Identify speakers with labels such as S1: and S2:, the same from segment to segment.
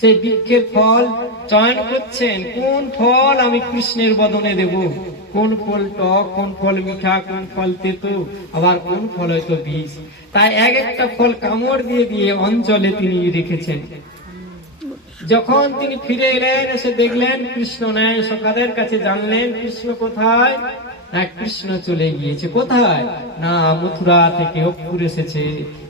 S1: সেই বৃক্ষের ফল চয়ন করছেন। কোন ফল আমি কৃষ্ণের বদনে দেব? কোন ফল টক, কোন ফল মিঠা, কোন ফল তেতো, আবার কোন ফল হয়তো বিষ তাই এক একটা ফল কামড় দিয়ে দিয়ে অঞ্চলে তিনি রেখেছেন। যখন তিনি ফিরে এলেন, এসে দেখলেন কৃষ্ণ নেয়, সকালের কাছে জানলেন কৃষ্ণ কোথায়? না কৃষ্ণ চলে গিয়েছে। কোথায়? না মথুরা থেকে অপুর এসেছে।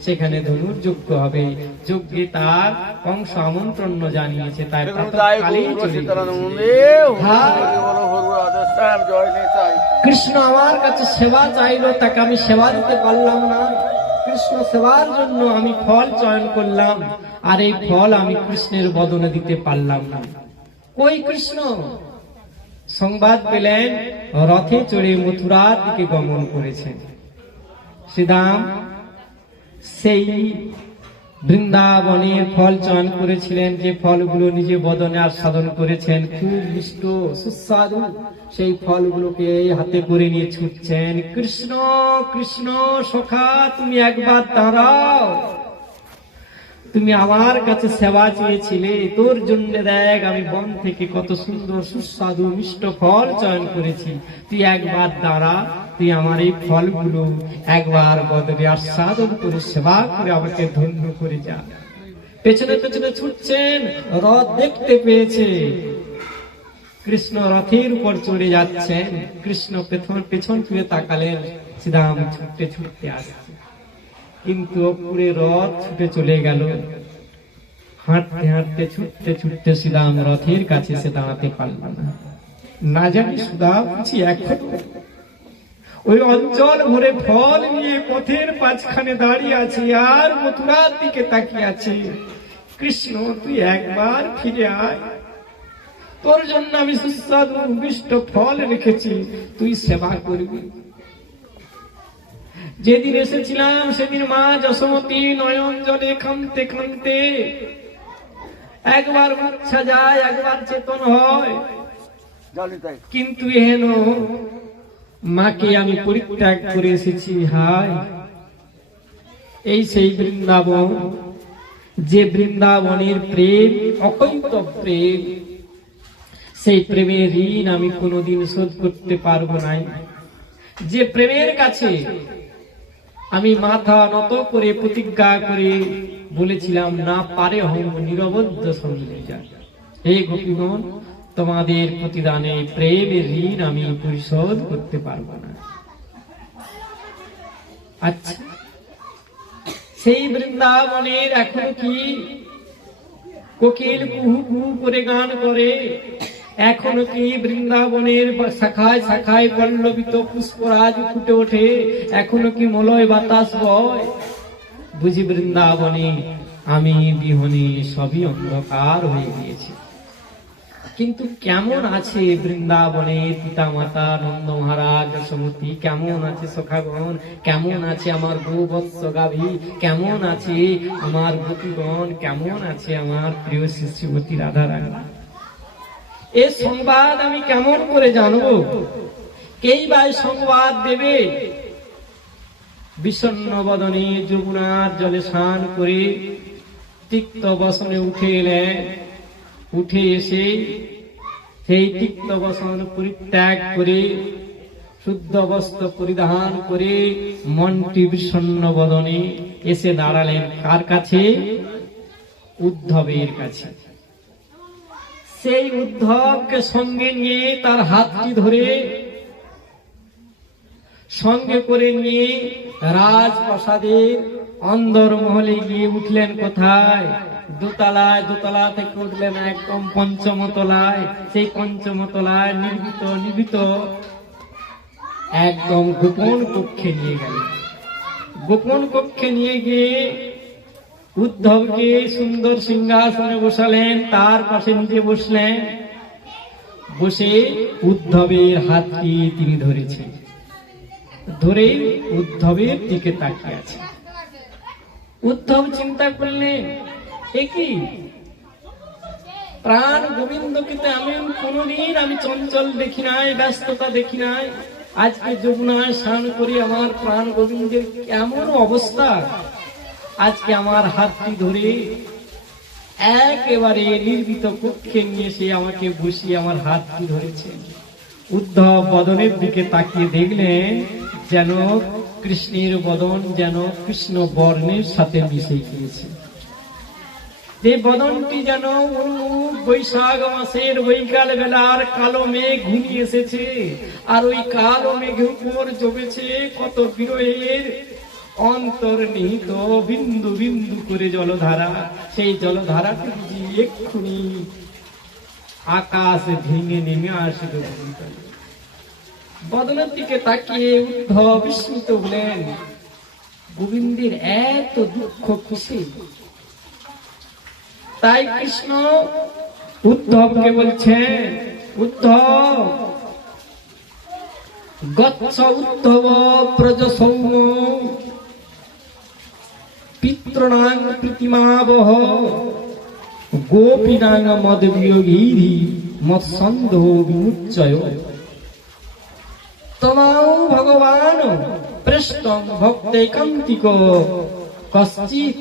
S1: সেখানে ধনুর্যজ্ঞ হবে। যজ্ঞে তার কংস আমন্ত্রণ জানিয়েছে। তাই গিয়েছে। ভাই, কৃষ্ণ আমার কাছে সেবা চাইলো তাকে আমি সেবা দিতে পারলাম না। কৃষ্ণ সেবার জন্য আমি ফল চয়ন করলাম আর এই ফল আমি কৃষ্ণের বদনে দিতে পারলাম না। কই কৃষ্ণ? সংবাদ পেলেন রথে চড়ে মথুরার দিকে গমন করেছেন। শ্রীদাম সেই বৃন্দাবনের ফল চয়ন করেছিলেন, যে ফলগুলো নিজে বদনে আস্বাদন করেছেন। খুব মিষ্ট, সুস্বাদু সেই ফলগুলোকে হাতে করে নিয়ে ছুটছেন। কৃষ্ণ কৃষ্ণ সখা, তুমি একবার দাঁড়াও। তুমি আমার কাছে সেবা চেয়েছিলে, তোর জন্য দেখ আমি বন থেকে কত সুন্দর সুস্বাদু মিষ্ট ফল চয়ন করেছি। তুই একবার দাঁড়া, তুই আমার এই ফলগুলো একবার বদলে আস্বাদন করে, সেবা করে আমাকে ধন্য করে যা। পেছনে পেছনে ছুটছেন, রথ দেখতে পেয়েছে। কৃষ্ণ রথের উপর চড়ে যাচ্ছেন, কৃষ্ণ পেছন পেছন ফিরে তাকালেন, শ্রীরাম ছুটতে ছুটতে আসছে। কিন্তু অপুরে রথ ছুটে চলে গেল। হাঁটতে হাঁটতে, ছুটতে ছুটতে শ্রীরাম রথের কাছে সে দাঁড়াতে পারল না। না জানি সুদা বুঝি এখন। ওই অঞ্চল ভরে ফল নিয়ে পথের পাঁচখানে দাঁড়িয়ে আছে, আর মথুরার দিকে তাকিয়ে আছে। কৃষ্ণ, তুই একবার ফিরে আয়। তোর জন্য আমি সুস্বাদু উবিষ্ট ফল রেখেছি, তুই সেবা করবি। যেদিন এসেছিলাম সেদিন মা যশোমতী নয়ন জলে খামতে খামতে একবার বাচ্চা যায় একবার চেতন হয়। কিন্তু হেন মাকে আমি পরিত্যাগ করে এসেছি হায় এই সেই বৃন্দাবন যে বৃন্দাবনের প্রেম অকৈত প্রেম সেই প্রেমের ঋণ আমি কোনোদিন শোধ করতে পারব নাই। যে প্রেমের কাছে আমি মাথা নত করে প্রতিজ্ঞা করে বলেছিলাম, না পারে হম নিরবদ্ধ সঙ্গে হে গোপীগণ, তোমাদের প্রতিদানে প্রেমের ঋণ আমি পরিশোধ করতে পারব না। আচ্ছা সেই বৃন্দাবনের এখনও কি কোকিল কুহু কুহু করে গান করে? এখনও কি বৃন্দাবনের শাখায় শাখায় পল্লবিত পুষ্পরাজ ফুটে ওঠে? এখনও কি মলয় বাতাস বয়? বুঝি বৃন্দাবনে আমি বিহনে সবই অন্ধকার হয়ে গিয়েছি। কিন্তু কেমন আছে বৃন্দাবনে পিতা মাতা নন্দ মহারাজ যশোমতী কেমন আছে সখাগণ? কেমন আছে আমার গোবৎস গাভী? কেমন আছে আমার গোপীগণ? কেমন আছে আমার প্রিয় শিশুমতী রাধা এ সংবাদ আমি কেমন করে জানব? কেই বা সংবাদ দেবে? বিষণ্ণ বদনে যমুনার জলে স্নান করে তিক্ত বসনে উঠে এলেন উঠে এসে সেই তিক্ত বসন পরিত্যাগ করে, শুদ্ধ বস্ত্র পরিধান করে মনটি বিষণ্ণ বদনে এসে দাঁড়ালেন কার কাছে? উদ্ধবের কাছে। সেই উদ্ধবকে সঙ্গে নিয়ে তার হাতটি ধরে, সঙ্গে করে নিয়ে রাজপ্রাসাদের অন্দর মহলে গিয়ে উঠলেন কোথায়? দোতলায়, দোতলা থেকে উঠলেন একদম পঞ্চমতলায়। সেই পঞ্চমতলায় নির্মিত নির্মিত একদম গোপন কক্ষে নিয়ে গেলেন। গোপন কক্ষে নিয়ে গিয়ে উদ্ধবকে সুন্দর সিংহাসনে বসালেন, তার পাশে নিজে বসলেন। বসে উদ্ধবের হাতটি তিনি ধরেছেন। ধরে উদ্ধবের দিকে তাকিয়ে আছে। উদ্ধব চিন্তা করলেন একই প্রাণ গোবিন্দকে তো আমি কোনদিন আমি চঞ্চল দেখি নাই, ব্যস্ততা দেখি নাই। আজকে যমুনায় স্নান করি আমার প্রাণ গোবিন্দের কেমন অবস্থা? আজকে আমার হাতটি ধরে একেবারে নির্মিত কক্ষে নিয়ে এসে আমাকে বসিয়ে আমার হাতটি ধরেছেন উদ্ধব বদনের দিকে তাকিয়ে দেখলেন যেন কৃষ্ণের বদন, যেন কৃষ্ণ বর্ণের সাথে মিশে গিয়েছে। বদনটি যেন বৈশাখ মাসের বৈকাল বেলার কালো মেঘ ঘুমিয়ে এসেছে, আর ওই কালো মেঘের উপর জমেছে কত বিরহের অন্তর্নিহিত বিন্দু বিন্দু করে জলধারা, সেই জলধারাটি বুঝি এক্ষুনি আকাশ ভেঙে নেমে আসবে বদনের দিকে তাকিয়ে উদ্ধব বিস্মিত হলেন, গোবিন্দের এত দুঃখ খুশি। তাই কৃষ্ণ উদ্ধবকে বলছেন, উদ্ধব, গচ্ছ উদ্ধব প্রজ সৌম পিতৃণাং প্রীতিমাবহ গোপীনাং মদ বিয়োগীধি মৎসন্দেহ বিমুচ্চয় তমাও ভগবান পৃষ্টং ভক্তৈকান্তিক কশ্চিৎ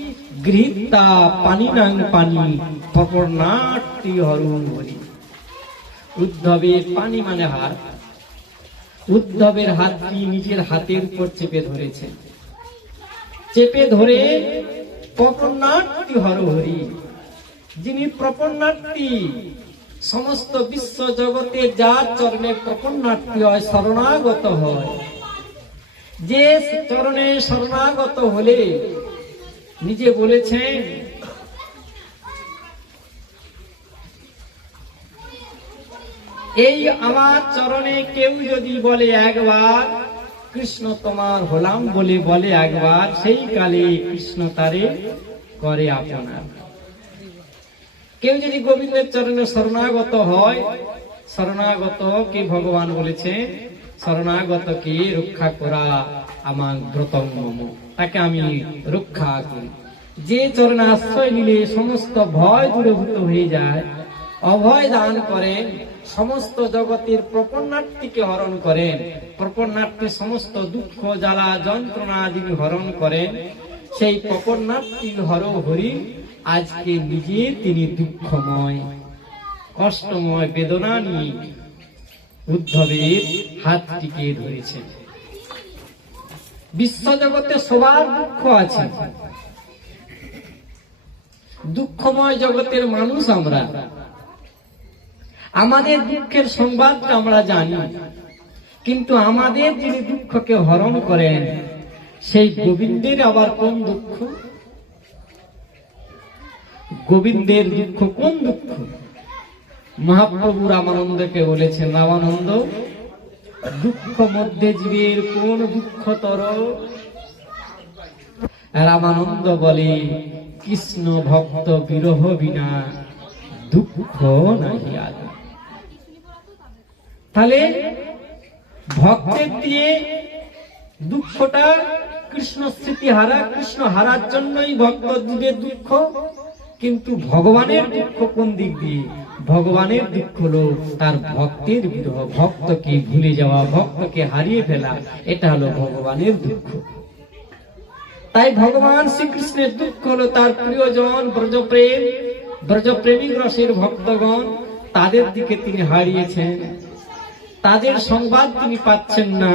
S1: গৃহীতা পানিনাং পানি পপর্ণাটি হরুণ বলি উদ্ধবের পানি মানে হাত উদ্ধবের হাতটি নিজের হাতের উপর চেপে ধরেছে চেপে ধরে প্রপন্নাটটি হরহরি। যিনি প্রপন্নাটটি, সমস্ত বিশ্ব জগতে যার চরণে প্রপন্নাটটি হয়, শরণাগত হয়। যে চরণে শরণাগত হলে নিজে বলেছেন, এই আমার চরণে কেউ যদি বলে একবার কৃষ্ণ তোমার হলাম বলে বলে একবার, সেই কালে কৃষ্ণ তারে করে আপনার। কেউ যদি গোবিন্দের চরণে শরণাগত হয়, শরণাগত কে ভগবান বলেছে? শরণাগত কে রক্ষা করা আমার ব্রতম মম। তাকে আমি রক্ষা করি। যে চরণে আশ্রয় নিলে সমস্ত ভয় দূরভূত হয়ে যায়, অভয় দান করেন সমস্ত জগতের প্রপন্নার্থীকে হরণ করেন। প্রপন্নার্থী সমস্ত দুঃখ, জ্বালা, যন্ত্রণা যিনি হরণ করেন। সেই প্রপন্নার্থী হর হরি আজকে নিজে তিনি দুঃখময়, কষ্টময় বেদনা নিয়ে উদ্ধবের হাতটিকে ধরেছেন। বিশ্ব জগতে সবার দুঃখ আছে। দুঃখময় জগতের মানুষ আমরা। আমাদের দুঃখের সংবাদটা আমরা জানি। কিন্তু আমাদের যিনি দুঃখকে হরণ করেন, সেই গোবিন্দের আবার কোন দুঃখ? গোবিন্দের দুঃখ কোন দুঃখ? মহাপ্রভু রামানন্দকে বলেছেন, রামানন্দ, দুঃখ মধ্যে জীবের কোন দুঃখতর? রামানন্দ বলে, কৃষ্ণ ভক্ত বিরহ বিনা দুঃখ নাহি আদ। তাহলে ভক্তের দিয়ে দুঃখটা কৃষ্ণ স্মৃতি হারা, কৃষ্ণ হারার জন্যই ভক্ত জীবের দুঃখ। কিন্তু ভগবানের দুঃখ কোন দিক দিয়ে? ভগবানের দুঃখ হলো তার ভক্তের বিরহ। ভক্তকে ভুলে যাওয়া ভক্তকে হারিয়ে ফেলা, এটা হলো ভগবানের দুঃখ। তাই ভগবান শ্রীকৃষ্ণের দুঃখ হলো তার প্রিয়জন, ব্রজপ্রেম ব্রজপ্রেমিক রসের ভক্তগণ, তাদের দিকে তিনি হারিয়েছেন। তাদের সংবাদ তিনি পাচ্ছেন না।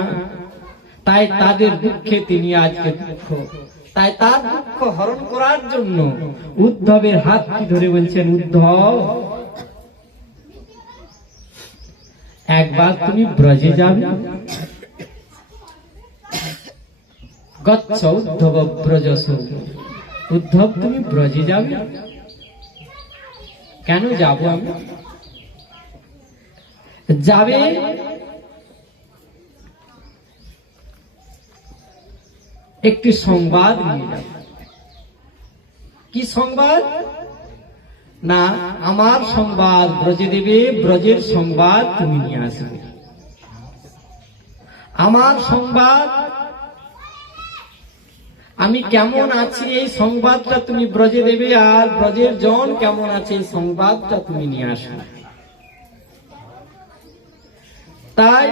S1: তাই তাদের দুঃখে তিনি আজকে দুঃখ। তাই তার দুঃখ হরণ করার জন্য উদ্ধবের হাতটি ধরে বলছেন, উদ্ধব? একবার তুমি ব্রজে যাবে গচ্ছ উদ্ধব ব্রজস। উদ্ধব, তুমি ব্রজে যাবে কেন যাব আমি? যাবে? একটি সংবাদ কি সংবাদ? না, আমার সংবাদ, ব্রজে দেবে, ব্রজের সংবাদ তুমি নিয়ে আসবে। আমার সংবাদ? আমি কেমন আছি এই সংবাদটা তুমি ব্রজে দেবে, আর ব্রজের জন কেমন আছে এই সংবাদটা তুমি নিয়ে আসবে। তাই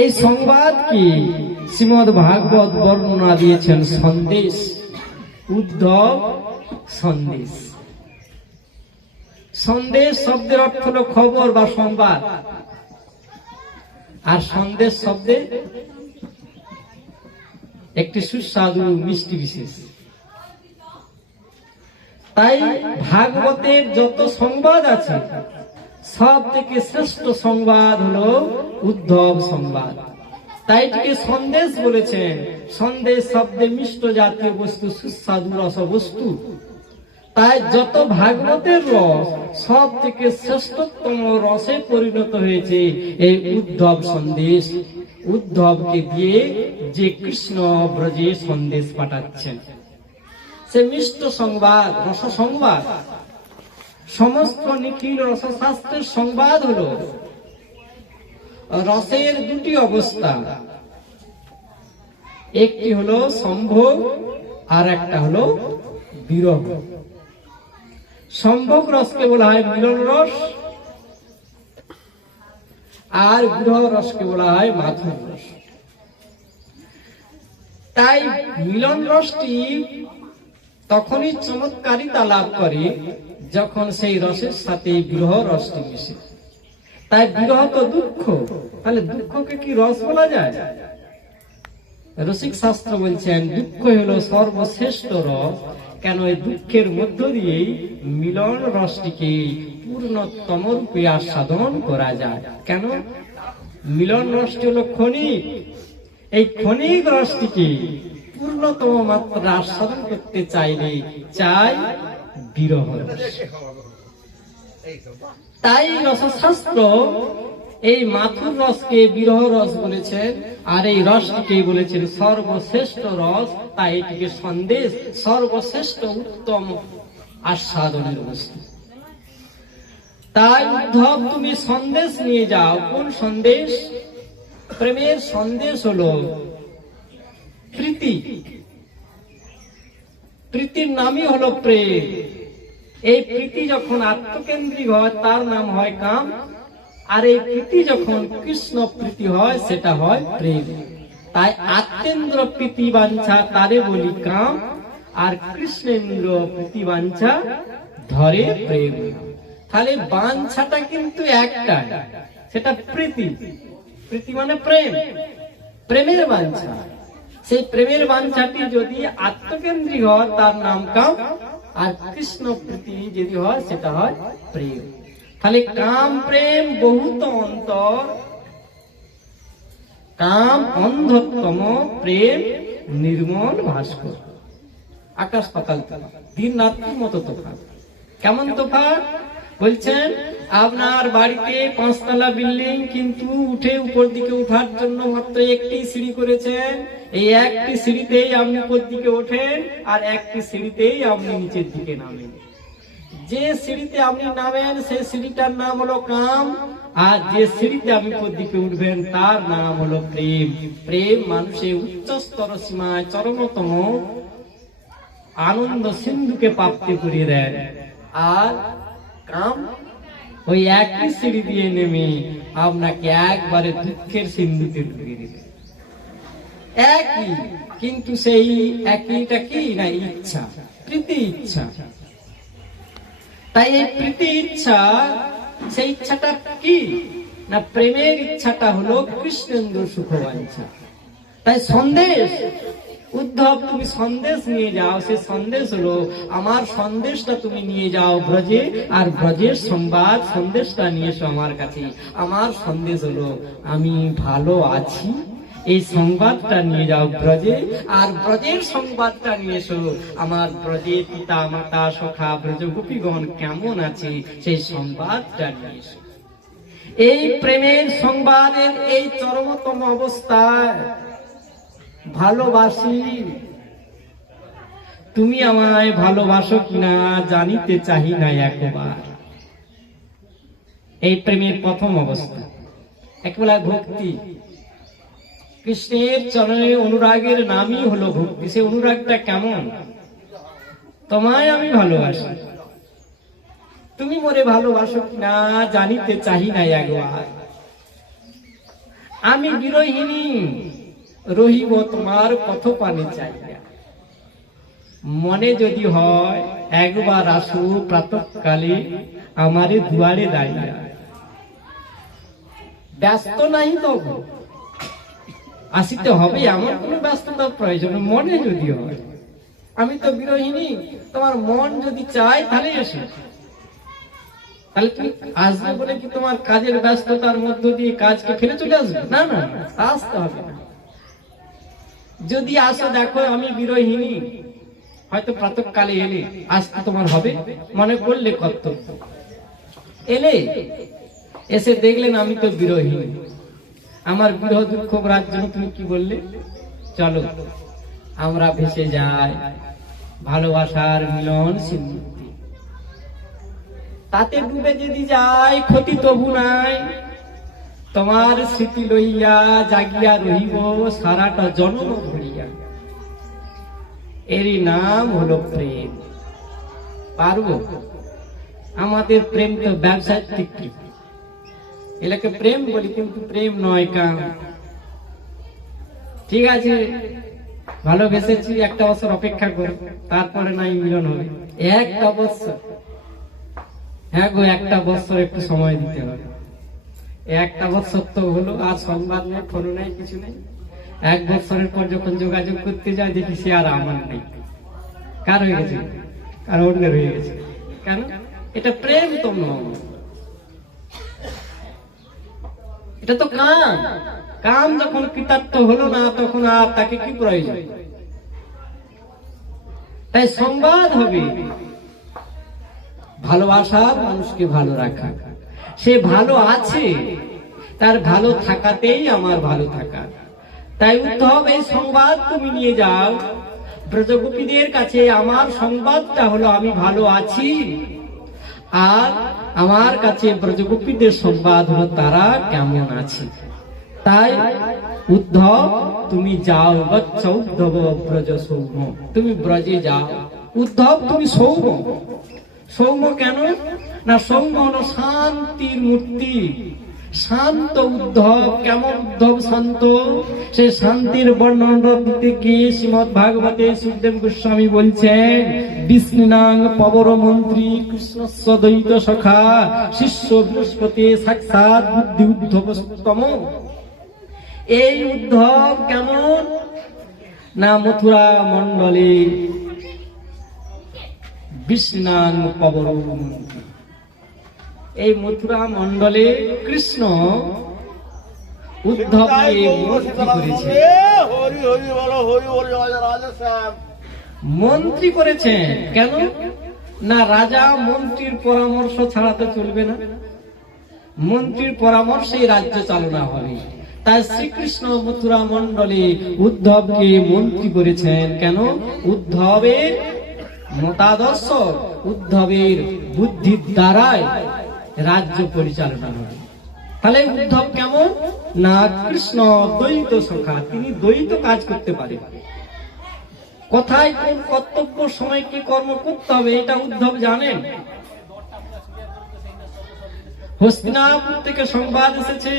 S1: এই সংবাদ কি শ্রীমদ ভাগবত বর্ণনা দিয়েছেন সন্দেশ, উদ্ধব সন্দেশ। সন্দেশ শব্দের অর্থ হল খবর বা সংবাদ। আর সন্দেশ শব্দে একটি সুস্বাদু মিষ্টি বিশেষ। তাই ভাগবতের যত সংবাদ আছে সব থেকে শ্রেষ্ঠ সংবাদ হলো উদ্ধব সংবাদ। তাই এটিকে সন্দেশ বলেছেন। সন্দেশ শব্দে মিষ্ট জাতীয় বস্তু, সুস্বাদু রস বস্তু তাই যত ভাগবতের রস সব থেকে শ্রেষ্ঠতম রসে পরিণত হয়েছে এই উদ্ধব সন্দেশ। উদ্ধবকে দিয়ে যে কৃষ্ণ ব্রজে সন্দেশ পাঠাচ্ছেন। সে মিষ্ট সংবাদ, রস সংবাদ। সমস্ত নিখিল রসশাস্ত্রের সংবাদ হলো, রসের দুটি অবস্থা। একটি হলো সম্ভোগ আর একটা হলো বিরহ সম্ভোগ রসকে বলা হয় মিলন রস, আর বিরহ রসকে বলা হয় মাধুর রস। তাই মিলন রসটি তখনই চমৎকারিতা লাভ করে যখন সেই রসের সাথে বিরহ রসটি মিশে। তাই বিরহ তো দুঃখ, তাহলে দুঃখকে কি রস বলা যায়? রসিক শাস্ত্র বলছেন, দুঃখ হলো সর্বশ্রেষ্ঠ রস, কেন এই দুঃখের মধ্য দিয়েই মিলন রসটিকে পূর্ণতম রূপে আস্বাদন করা যায়। কেন? মিলন রসটি হলো ক্ষণিক। এই ক্ষণিক রসটিকে পূর্ণতম মাত্রা আস্বাদন করতে চাইলে চাই তাই রসশাস্ত্র এই মাথুর রসকে বিরহ রস বলেছেন, আর এই রসটিকে বলেছেন সর্বশ্রেষ্ঠ রস। তাই এটিকে সন্দেশ, সর্বশ্রেষ্ঠ উত্তম আস্বাদনের বস্তু। তাই উদ্ধব, তুমি সন্দেশ নিয়ে যাও। কোন সন্দেশ? প্রেমের সন্দেশ হলো প্রীতি। প্রীতির নামই হলো প্রেম। এই প্রীতি যখন আত্মকেন্দ্রিক হয়, তার নাম হয় কাম। আর এই প্রীতি যখন কৃষ্ণ প্রীতি হয়, সেটা হয় প্রেম। তাই আত্মেন্দ্র প্রীতি বাঞ্ছা তারে বলি কাম। আর কৃষ্ণেন্দ্র প্রীতি বাঞ্ছা ধরে প্রেম। তাহলে বাঞ্ছাটা কিন্তু একটা সেটা প্রীতি। প্রীতি মানে প্রেম। প্রেমের বাঞ্ছা। সেই প্রেমের বাঞ্ছাটি যদি আত্মকেন্দ্রিক হয়, তার নাম কাম, আর কৃষ্ণ প্রীতি যদি হয়, সেটা হয় প্রেম। তাহলে কাম, প্রেম বহুত অন্তর। কাম অন্ধতম প্রেম, নির্মল ভাস্কর। আকাশ পাতাল। দিন রাত্রির মতো তোফাত কেমন তোফাত বলছেন আপনার বাড়িতে পাঁচতলা বিল্ডিং, কিন্তু উঠে উপর দিকে উঠার জন্য মাত্র একটি সিঁড়ি করেছেন। এই একটি সিঁড়িতেই আপনি উপর দিকে ওঠেন আর একটি সিঁড়িতেই আপনি নিচের দিকে নামেন। যে সিঁড়িতে আপনি নামেন সেই সিঁড়িটার নাম হলো কাম। আর যে সিঁড়িতে আপনি উপর দিকে উঠবেন, তার নাম হলো প্রেম। প্রেম মানুষের উচ্চস্তর সীমায় চরমতম আনন্দ সিন্ধুকে প্রাপ্তি করিয়ে দেন আর কাম ওই একই সিঁড়ি দিয়ে নেমে আপনাকে একবারে দুঃখের সিন্ধুতে ঢুকিয়ে দিবে। একই, কিন্তু সেই একইটা কি না ইচ্ছা? প্রীতি ইচ্ছা। তাই এই প্রীতি ইচ্ছা, সেই ইচ্ছাটা কি? না প্রেমের ইচ্ছাটা হলো কৃষ্ণেন্দ্র সুখবাঞ্ছা। তাই সন্দেশ উদ্ধব, তুমি সন্দেশ নিয়ে যাও, সে সন্দেশ হলো, আমার সন্দেশটা তুমি নিয়ে যাও ব্রজে, আর ব্রজের সংবাদ সন্দেশটা নিয়ে এসো আমার কাছে। আমার সন্দেশ হলো, আমি ভালো আছি, এই সংবাদটা নিয়ে যাও ব্রজে, আর ব্রজের সংবাদটা নিয়ে এসো। আমার ব্রজে পিতা, মাতা, সখা ব্রজ গোপীগণ কেমন আছে, সেই সংবাদটা নিয়ে এসো। এই প্রেমের সংবাদের এই চরমতম অবস্থায় ভালোবাসি। তুমি আমায় ভালোবাসো কিনা জানিতে চাহি না একবার। এই প্রেমের প্রথম অবস্থা। একবেলা ভক্তি। কৃষ্ণের চরণে অনুরাগের নামই হলো ভক্তি। সে অনুরাগটা কেমন? তোমায় আমি ভালোবাসি। তুমি মরে ভালোবাসো কিনা জানিতে চাহি না একবার। আমি বিরোহিনী রহিব তোমার পথ পানে চাইয়া মনে যদি হয় একবার আসো প্রাতকালে আমারে দুয়ারে দাঁড়িয়ে। ব্যস্ত নাই তো আসিতে হবে এমন কোন ব্যস্ততার প্রয়োজন মনে যদি হয়। আমি তো বিরোহিনী তোমার মন যদি চায় তাহলে এসো। তাহলে তুমি আসবে বলে কি তোমার কাজের ব্যস্ততার মধ্য দিয়ে কাজকে ফেলে চলে আসবে? না না, আসতে হবে না। যদি আসো দেখো আমি বিরোহিনী হয়তো প্রাতকালে এলে আসতে তোমার হবে, মনে করলে কর্তব্য এলে এসে দেখলেন আমি তো বিরোহিনী আমার বিরহ দুঃখ রাত তুমি কি বললে? চলো, আমরা ভেসে যাই। ভালোবাসার মিলন তাতে ডুবে যদি যায় ক্ষতি তবু নাই। তোমার স্মৃতি লইয়া জাগিয়া রহিব সারাটা জন্ম ভরিয়া। এরই নাম হলো প্রেম। পারব? আমাদের প্রেম তো ব্যবসায়িক প্রেম এলাকে প্রেম বলি, কিন্তু প্রেম নয় কাম ঠিক আছে, ভালোবেসেছি, একটা বছর অপেক্ষা করে, তারপরে নাই মিলন হবে। একটা বছর। হ্যাঁ গো, একটা বছর একটু সময় দিতে হবে। একটা বছর তো হলো, আর সংবাদ নেই ফোন নেই, কিছু নেই। এক বছরের পর যখন যোগাযোগ করতে দেখি সে আর আমার নেই। কার হয়ে গেছে? কার অন্যের হয়ে গেছে। কেন? এটা প্রেম তো এটা তো কাম কাম যখন কৃতার্থ হলো না, তখন আর তাকে কি প্রয়োজন? তাই সংবাদ হবে। ভালোবাসা মানুষকে ভালো রাখা। সে ভালো আছে। তার ভালো থাকাতেই আমার ভালো থাকা। তাই উদ্ধব এই সংবাদ তুমি নিয়ে যাও। ব্রজগোপীদের কাছে আমার সংবাদটা হলো, আমি ভালো আছি। আর আমার কাছে ব্রজগোপীদের সংবাদ হলো, তারা কেমন আছে। তাই উদ্ধব, তুমি যাও উদ্ধব ব্রজ সৌম তুমি ব্রজে যাও। উদ্ধব, তুমি সৌম সৌম কেন? না সৌম শান্তির মূর্তি। শান্ত উদ্ধব, কেমন উদ্ধব শান্ত? সে শান্তির বর্ণনা দিতে গিয়ে শ্রীমদ ভাগবতে সুখদেব গোস্বামী বলছেন, বিষ্ণুনাং পবর মন্ত্রী কৃষ্ণ সদৈত সখা, শিষ্য বৃহস্পতি সাক্ষাৎ বুদ্ধি উদ্ধব তম এই উদ্ধব কেমন? না মথুরা মন্ডলে বিষ্ণান পবর এই মথুরা মন্ডলে কৃষ্ণ উদ্ধবকে মন্ত্রী করেছেন। কেন? না রাজা মন্ত্রীর পরামর্শ ছাড়া তো চলবে না। মন্ত্রীর পরামর্শে রাজ্য চালনা হবে। তাই শ্রীকৃষ্ণ মথুরা মন্ডলে উদ্ধবকে মন্ত্রী করেছেন। কেন? উদ্ধবের মতাদর্শ উদ্ধবের বুদ্ধির দ্বারাই। রাজ্য পরিচালনা হবে তাহলে উদ্ধব কেমন? না, কৃষ্ণ দ্বৈত সখা তিনি দ্বৈত কাজ করতে পারে কোথায় কোন কর্তব্য, সময় কি কর্ম করতে হবে, এটা উদ্ধব জানেন। হস্তিনাপুর থেকে সংবাদ এসেছে,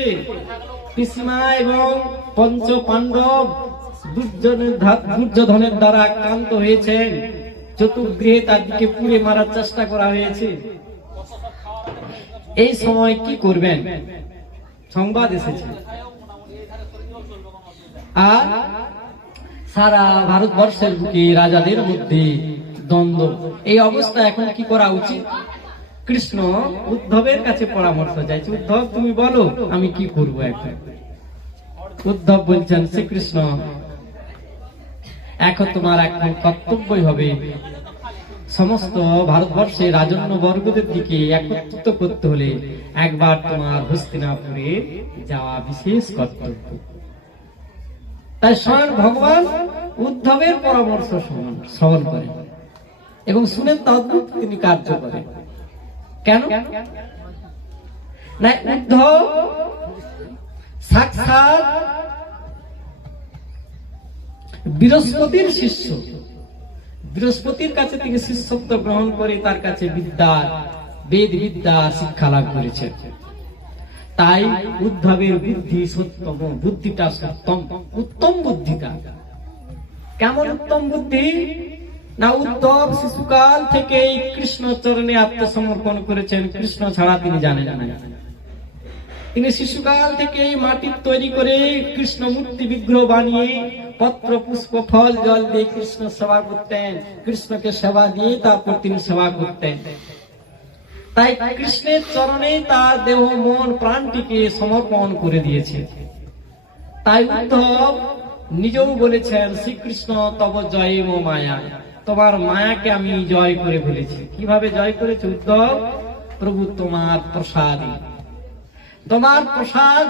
S1: পিসিমা এবং পঞ্চ পাণ্ডব দুর্যোধনের দ্বারা আক্রান্ত হয়েছেন। চতুর্গৃহে তাদেরকে পুড়ে মারার চেষ্টা করা হয়েছে। এই সময় কি করবেন? সংবাদ এসেছে। আর সারা ভারতবর্ষের বুকে রাজাদের মধ্যে দ্বন্দ্ব। এই অবস্থা এখন কি করা উচিত? কৃষ্ণ উদ্ধবের কাছে পরামর্শ চাইছে, উদ্ধব, তুমি বলো, আমি কি করব এখন? উদ্ধব বলছেন, শ্রীকৃষ্ণ, এখন তোমার এখন কর্তব্যই হবে সমস্ত ভারতবর্ষে রাজন্য বর্গদের দিকে একত্রিত করতে হলে একবার তোমার হস্তিনাপুরে যাওয়া বিশেষ কর্তব্য। তাই স্বয়ং ভগবান উদ্ধবের পরামর্শ শ্রবণ করেন এবং শুনেন তদ্ভুত তিনি কার্য করেন। কেন? না, উদ্ধব সাক্ষাৎ বৃহস্পতির শিষ্য। বৃহস্পতির কাছে তিনি শিষ্যত্ব গ্রহণ করে তার কাছে বিদ্যা, বেদ, বিদ্যা, শিক্ষা লাভ করেছেন। তাই উদ্ধবের বুদ্ধি সত্যম, বুদ্ধিটা সত্যম, উত্তম বুদ্ধিটা। কেমন উত্তম বুদ্ধি? না উদ্ধব শিশুকাল থেকেই কৃষ্ণ চরণে আত্মসমর্পণ করেছেন, কৃষ্ণ ছাড়া তিনি জানেন না। তিনি শিশুকাল থেকে মাটির তৈরি করে কৃষ্ণ মূর্তি বিগ্রহ বানিয়ে পত্র, পুষ্প, ফল, জল দিয়ে কৃষ্ণ সেবা করতেন। কৃষ্ণকে সেবা দিয়ে তারপর তিনি সেবা করতেন। তাই কৃষ্ণের চরণে তার দেহ, মন, প্রাণটিকে সমর্পণ করে দিয়েছে। তাই উদ্ধব নিজেও বলেছেন, শ্রীকৃষ্ণ, তব জয় মো মায়া। তোমার মায়াকে আমি জয় করে ফেলেছি। কীভাবে জয় করেছে উদ্ধব? প্রভু, তোমার প্রসাদ তোমার প্রসাদ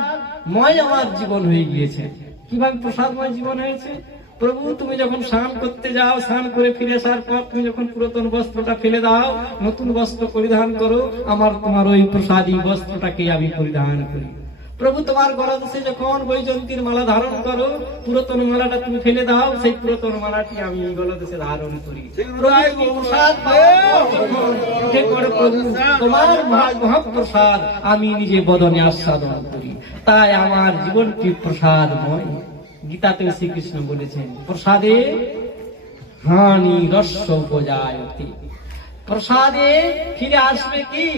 S1: ময় আমার জীবন হয়ে গিয়েছে। কীভাবে প্রসাদময় জীবন হয়েছে? প্রভু, তুমি যখন স্নান করতে যাও, স্নান করে ফিরে আসার পর তুমি যখন পুরাতন বস্ত্রটা ফেলে দাও, নতুন বস্ত্র পরিধান করো, আমার তোমার ওই প্রসাদী বস্ত্রটাকে আমি পরিধান করি। প্রভু তোমার গলাদেশে যখন বৈজন্তীর মালা ধারণ করো পুরাতন মালাটা তুমি ফেলে দাও সেই পুরাতন মালাটি আমি গলাদেশে ধারণ করি। প্রসাদ তোমার মহাপ্রসাদ আমি নিজে বদনে আস্বাদন করি। তাই আমার জীবনটি প্রসাদময়। গীতাতে শ্রীকৃষ্ণ বলেছেন প্রসাদে হানি রস্য উপজায়তে। প্রসাদে ফিরে আসবে কি?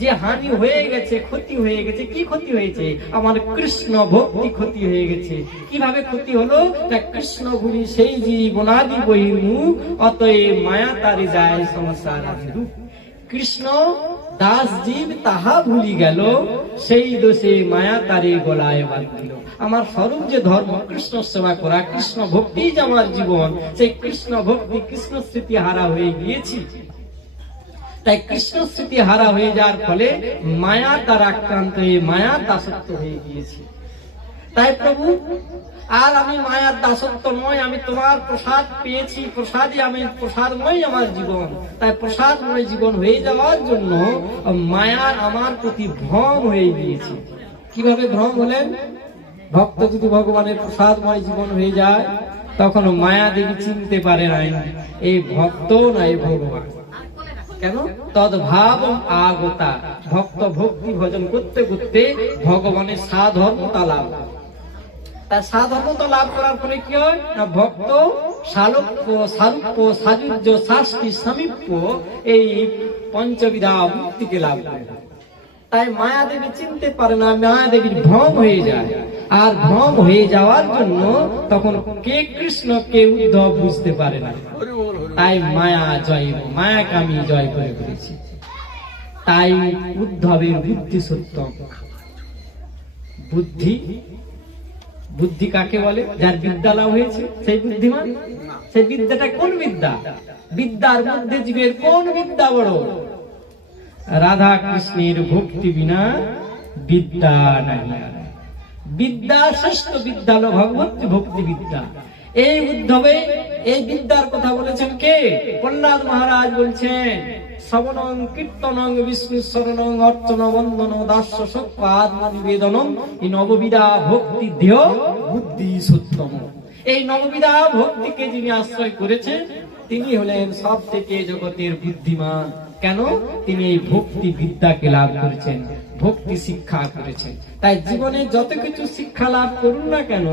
S1: যে হানি হয়ে গেছে, ক্ষতি হয়ে গেছে, কি ক্ষতি হয়েছে? আমার কৃষ্ণ ভক্তি ক্ষতি হয়ে গেছে। কীভাবে ক্ষতি হলো? তা কৃষ্ণ ভুলি সেই জীবনাদি বহির্মুখ অতএব মায়া তারে যায় সংসার কৃষ্ণ দাস জীব তাহা ভুলি গেল, সেই দোষে মায়া তারে গলায় বাঁধিল। আমার স্বরূপ যে ধর্ম, কৃষ্ণ সেবা করা, কৃষ্ণ ভক্তি যে আমার জীবন, সেই কৃষ্ণ ভক্তি কৃষ্ণ স্মৃতি হারা হয়ে গিয়েছি। তাই কৃষ্ণ স্মৃতি হারা হয়ে যাওয়ার ফলে মায়া তার আক্রান্ত হয়ে মায়া দাসত্ব হয়ে গিয়েছে। তাই প্রভু, আর আমি মায়ার দাসত্ব নয়, আমি তোমার প্রসাদ পেয়েছি, প্রসাদই আমি, প্রসাদময় আমার জীবন। তাই প্রসাদ প্রসাদময় জীবন হয়ে যাওয়ার জন্য মায়ার আমার প্রতি ভ্রম হয়ে গিয়েছে। কীভাবে ভ্রম হলেন? ভক্ত যদি ভগবানের প্রসাদময় জীবন হয়ে যায় তখন মায়া দেবী চিনতে পারে নাই। এই ভক্ত না এই ভগবান। কেন? তদ্ভাব আগতা। ভক্ত ভক্তি ভজন করতে করতে ভগবানের সাধর্মতা লাভ। তার সাধর্মতা লাভ করার ফলে কি হয়? না, ভক্ত শাস্তি সমীপ্য এই পঞ্চবিধা মুক্তিকে লাভ করে। তাই মায়া দেবী চিনতে পারে না মায়া দেবীর ভ্রম হয়ে যায়। আর ভ্রম হয়ে যাওয়ার জন্য তখন কে কৃষ্ণ, কে উদ্ধব বুঝতে পারে না। তাই মায়া জয় মায়াকে আমি জয় করে ফেলেছি তাই উদ্ধবের বুদ্ধি সত্য বুদ্ধি বুদ্ধি কাকে বলে? যার বিদ্যা লাভ হয়েছে, সেই বুদ্ধিমান? সেই বিদ্যাটা কোন বিদ্যা? বিদ্যার মধ্যে জীবের কোন বিদ্যা বড়? রাধা কৃষ্ণের ভক্তি বিনা বিদ্যা নাই। বিদ্যা শ্রেষ্ঠ বিদ্যা হলো ভগবত ভক্তি বিদ্যা। এই উদ্ধবে এই বিদ্যার কথা বলেছেন কে? প্রহ্লাদ মহারাজ বলছেন, শ্রবণং, কীর্তনং, বিষ্ণু শরণং অর্চন, বন্দন, দাস্য সত্য এই নববিদা ভক্তি দেহ, বুদ্ধি সত্যম এই নববিদা ভক্তিকে যিনি আশ্রয় করেছেন তিনি হলেন সব থেকে জগতের বুদ্ধিমান। কেন? তিনি এই ভক্তি বিদ্যাকে লাভ করেছেন। ভক্তি শিক্ষা করেছেন। তাই জীবনে যত কিছু শিক্ষা লাভ করুন না কেন,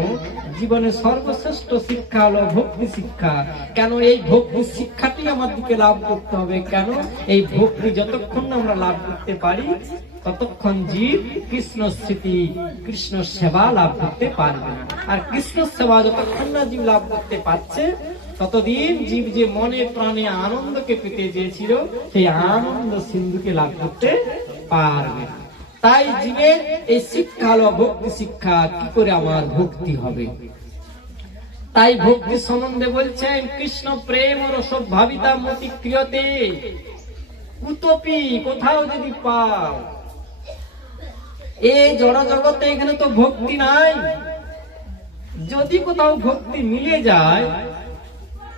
S1: জীবনে সর্বশ্রেষ্ঠ শিক্ষা হলো ভক্তি শিক্ষা। কেন এই ভক্তি শিক্ষাটি আমার দিকে লাভ করতে হবে? কেন এই ভক্তি যতক্ষণ আমরা লাভ করতে পারি, ততক্ষণ জীব কৃষ্ণ স্মৃতি, কৃষ্ণ সেবা লাভ করতে পারবে না। আর কৃষ্ণ সেবা যতক্ষণ না জীব লাভ করতে পারছে, ততদিন জীব যে মনে প্রাণে আনন্দকে পেতে চেয়েছিল, সেই আনন্দ সিন্ধুকে লাভ করতে পারবে না। তাই জীবের এই শিক্ষা হলো ভক্তি শিক্ষা, কি করে আমার ভক্তি হবে? তাই ভক্তি সম্বন্ধে বলছেন, কৃষ্ণ প্রেম রস ভাবিতা মতি ক্রিয়তে। উতপি কোথাও যদি পাও। এই জড় জগতে এখানে তো ভক্তি নাই। যদি কোথাও ভক্তি মিলে যায়,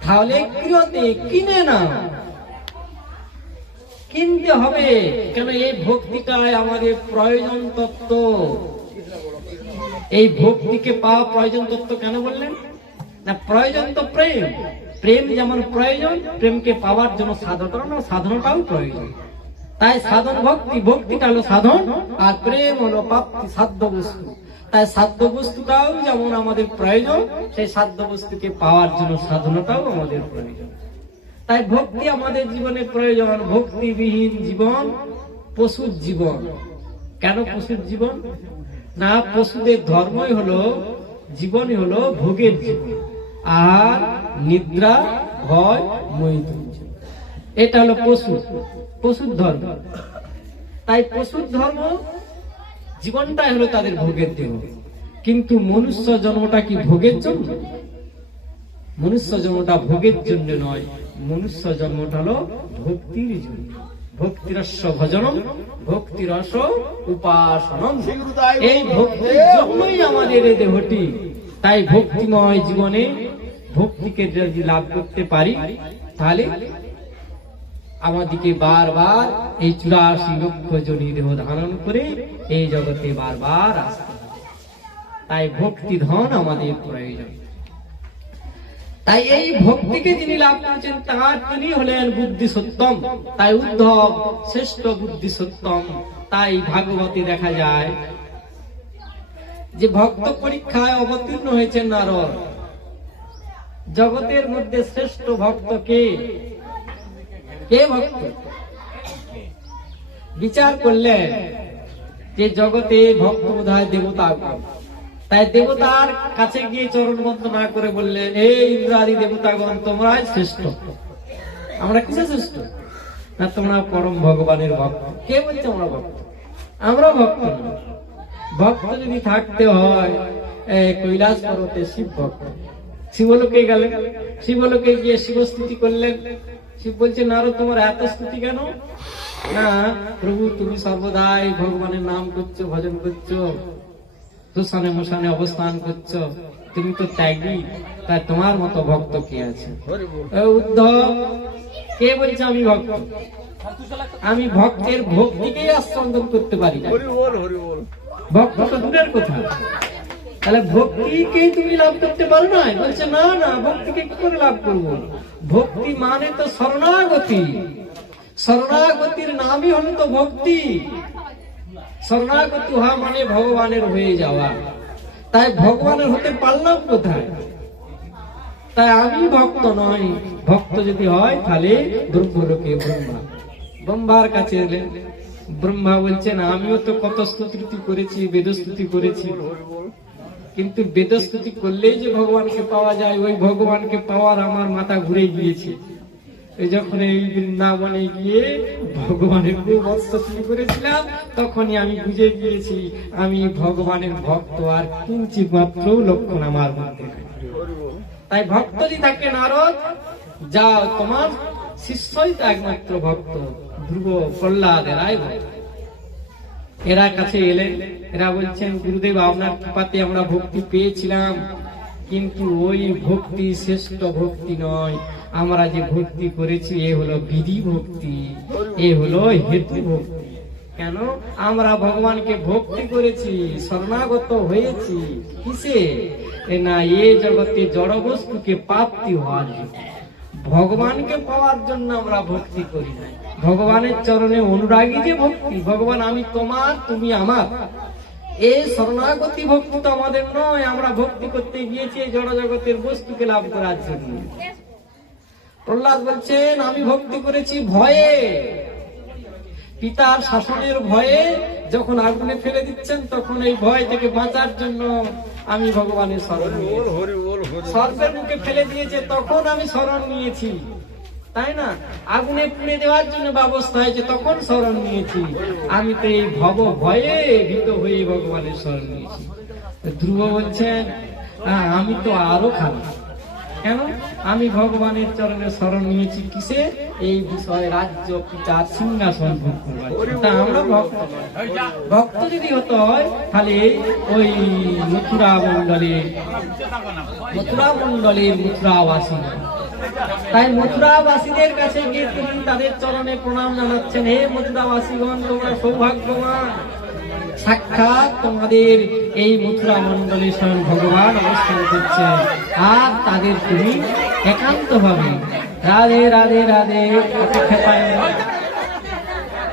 S1: তাহলে ক্রিয়তে কিনে না কিনতে হবে। কেন এই ভক্তিটাই আমাদের প্রয়োজন তত্ত্ব? এই ভক্তিকে পাওয়া প্রয়োজন তত্ত্ব কেন বললেন? না, প্রয়োজন তো প্রেম। প্রেম যেমন প্রয়োজন, প্রেমকে পাওয়ার জন্য সাধনা সাধনটাও প্রয়োজন। তাই সাধন ভক্তি, ভক্তিটা হলো সাধন, আর প্রেম হলো প্রাপ্তি, সাধ্য বস্তু। তাই সাধ্য বস্তুটাও যেমন আমাদের প্রয়োজন, সেই সাধ্য বস্তুকে পাওয়ার জন্য সাধনটাও আমাদের প্রয়োজন। তাই ভক্তি আমাদের জীবনে প্রয়োজন। ভক্তিবিহীন জীবন, পশুর জীবন। কেন পশুর জীবন? না, পশুদের ধর্মই হলো, জীবনই হলো ভোগের জীবন। আর নিদ্রা হয় এটা হলো পশু, পশুর ধর্ম। তাই পশুর ধর্ম, জীবনটাই হলো তাদের ভোগের দেহ। কিন্তু মনুষ্য জন্মটা কি ভোগের জন্য? মনুষ্য জন্মটা ভোগের জন্য নয় মনুষ্য জন্মটা হলো ভক্তির জন্য ভক্তিরস্য ভজনম, ভক্তিরস উপাসনম। এই ভক্তির জন্যই আমাদের এই দেহটি। তাই ভক্তিময় জীবনে ভক্তিকে যদি লাভ করতে পারি, তাহলে আমাদেরকে বারবার এই চুরাশি লক্ষ জনি দেহ ধারণ করে এই জগতে বারবার আসতে তাই ভক্তি ধন আমাদের প্রয়োজন। তাই এই ভক্তিকে যিনি লাভ করেছেন, তার তিনি হলেন বুদ্ধি সত্যম তাই উদ্ধব শ্রেষ্ঠ বুদ্ধি সত্যম তাই ভাগবতী দেখা যায়। যে ভক্ত পরীক্ষায় অবতীর্ণ হয়েছেন নারদ, জগতের মধ্যে শ্রেষ্ঠ ভক্ত কে? কে ভক্ত? বিচার করলেন যে জগতে ভক্ত বোধহয় দেবতা গণ। তাই দেবতার কাছে গিয়ে চরণ বন্দনা করে বললেন হে ইন্দ্রাদি দেবতাগণ, তোমরাই শ্রেষ্ঠ। আমরা কিসে শ্রেষ্ঠ? না, তোমরা পরম ভগবানের ভক্ত। কে বলছে আমরা ভক্ত? আমরা ভক্ত ভক্ত যদি থাকতে হয় কৈলাস পর্বতে শিব ভক্ত। শিবলোকে গেলেন। শিবলোকে গিয়ে শিবস্তুতি করলেন। শিব বলছে, না নারদ তোমার এত স্তুতি কেন? না, প্রভু, তুমি সর্বদাই ভগবানের নাম করছ, ভজন করছ। তুষানে মুসানে অবস্থান করছ। তুমি তো ত্যাগী তাই তোমার মতো ভক্ত কে আছে? উদ্ধব কে বলছে আমি ভক্ত? আমি ভক্তের ভক্তিকেই আস্পন্দন করতে পারি না। ভক্ত তো দূরের কথা। তাহলে ভক্তিকে তুমি লাভ করতে পারো না? বলছে না না ভক্তিকে কি করে লাভ করব? ভক্তি মানে তো শরণাগতি। শরণাগতির নামই হলো তো ভক্তি। শরণাগতি হওয়া মানে ভগবানের হয়ে যাওয়া। তাই ভগবানের হতে পারলাম কোথায়? তাই আমি ভক্ত নই। ভক্ত যদি হয়, তাহলে ব্রহ্মলোকে ব্রহ্মা। ব্রহ্মার কাছে এলেন। ব্রহ্মা বলছেন, আমিও তো কত স্তুতি করেছি, বেদস্তুতি করেছি। কিন্তু বেদস্তুতি করলেই যে ভগবানকে পাওয়া যায়, ওই ভগবানকে পাওয়ার আমার মাথা ঘুরে গিয়েছে। যখন এই বৃন্দাবনে গিয়ে ভগবানের খুব অস্তুতি করেছিলাম, তখনই আমি বুঝে গিয়েছি, আমি ভগবানের ভক্ত আর কিঞ্চিত মাত্র লক্ষণ আমার মধ্যে তাই ভক্ত যদি থাকে নারদ, যা তোমার শিষ্যই তো একমাত্র ভক্ত, ধ্রুব প্রহ্লাদ এরাই এরা কাছে এলেন, এরা বলছেন, গুরুদেব, আপনার কৃপাতে আমরা ভক্তি পেয়েছিলাম। কিন্তু ওই ভক্তি শ্রেষ্ঠ ভক্তি নয়। আমরা যে ভক্তি করেছি, এ হলো বিধি ভক্তি, এ হলো হেতু ভক্তি। কেন? আমরা ভগবানকে ভক্তি করেছি, শরণাগত হয়েছি। কিসে? না, এ জগতে জড় বস্তুকে প্রাপ্তি হওয়ার জন্য। ভগবানকে পাওয়ার জন্য আমরা ভক্তি করি না ভগবানের চরণে অনুরাগী যে ভক্তি, ভগবান আমি তোমার, তুমি আমার। এই শরণাগতি ভক্তি তো আমাদের নয় আমরা ভক্তি করতে গিয়েছি জড় জগতের বস্তুকে লাভ করার জন্য। প্রহ্লাদ বলছেন আমি ভক্তি করেছি ভয়ে। পিতার শাসনের ভয়ে যখন আগুনে ফেলে দিচ্ছেন তখন এই ভয় থেকে বাঁচার জন্য আমি ভগবানের
S2: বল।
S1: সর্পের মুখে ফেলে দিয়েছে তখন আমি শরণ নিয়েছি। তাই না? আগুনে পুড়ে দেওয়ার জন্য ব্যবস্থা হয়েছে তখন শরণ নিয়েছি। আমি তো এই ভব ভয়ে ভীত হয়ে ভগবানের শরণ নিয়েছি। ধ্রুব বলছেন "আহ, আমি তো আরও খারাপ। কেন? আমি ভগবানের চরণে স্মরণ নিয়েছি কিসে? এই বিষয়ে রাজ্য পিতার সিংহাসন আমরা ভক্ত ভক্ত যদি হতে হয় তাহলে ওই মথুরা মন্ডলে মথুরা মন্ডলের মথুরাবাসী তাই মথুরাবাসীদের কাছে গিয়ে তিনি তাদের চরণে প্রণাম জানাচ্ছেন হে মথুরাবাসীগণ তোমরা সৌভাগ্যবান সাক্ষাৎ তোমাদের এই মথুরা মন্ডলে স্বয়ং ভগবান অবস্থান করছেন আর তাদের তুমি একান্তভাবে রাধে রাধে রাধে অপেক্ষা পায়।